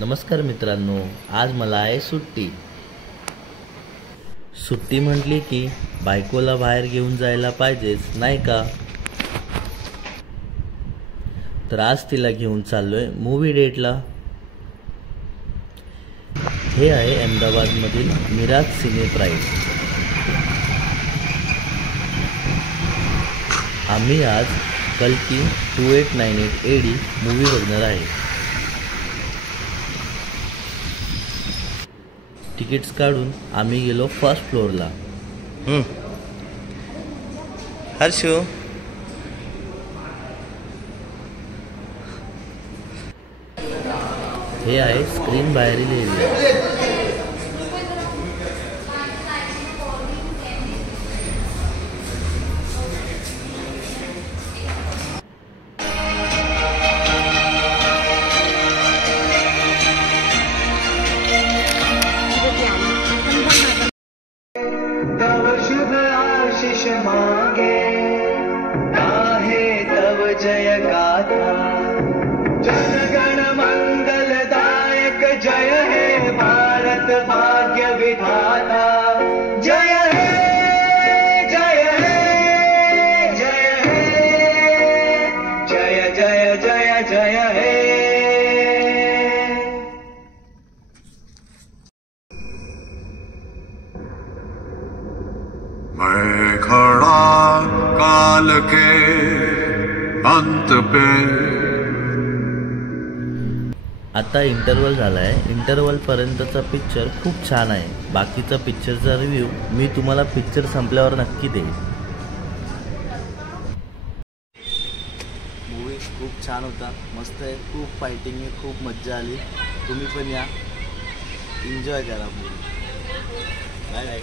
नमस्कार मित्रांनो, आज मला आहे सुट्टी. सुट्टी म्हटली की बायकोला बाहेर घेऊन जायला पाहिजेच नाही का. तर आज तिला घेऊन चाललोय मूवी डेटला. हे आहे अहमदाबादमधील मिराज सिने प्राईड. आम्ही आज कल्की 2898 AD मूवी बघणार आहे. तिकीट्स काढून आम्ही गेलो फर्स्ट फ्लोअरला. हर्षू, हे आहे स्क्रीन बाहेरील एरिया. तव शुभ आशीष मांगे, गाहे तव जय गाथा. जनगण मंगलदायक जय हे भारत भाग्य विधाता. जय हे जय हे जय हे जय जय जय जय हे. मैं खड़ा काल के अंत पे. आता इंटरवल झालाय. इंटरवल पर्यंतचा पिक्चर खूप छान आहे. बाकीचा पिक्चरचा रिव्ह्यू मी तुम्हाला पिक्चर संपल्यावर नक्की देईन. मूवी खूप छान होता, मस्त आहे. खूप फायटिंग आहे, खूप मज्जा आली. तुम्ही पण या, एन्जॉय करा मूवी. Bye bye.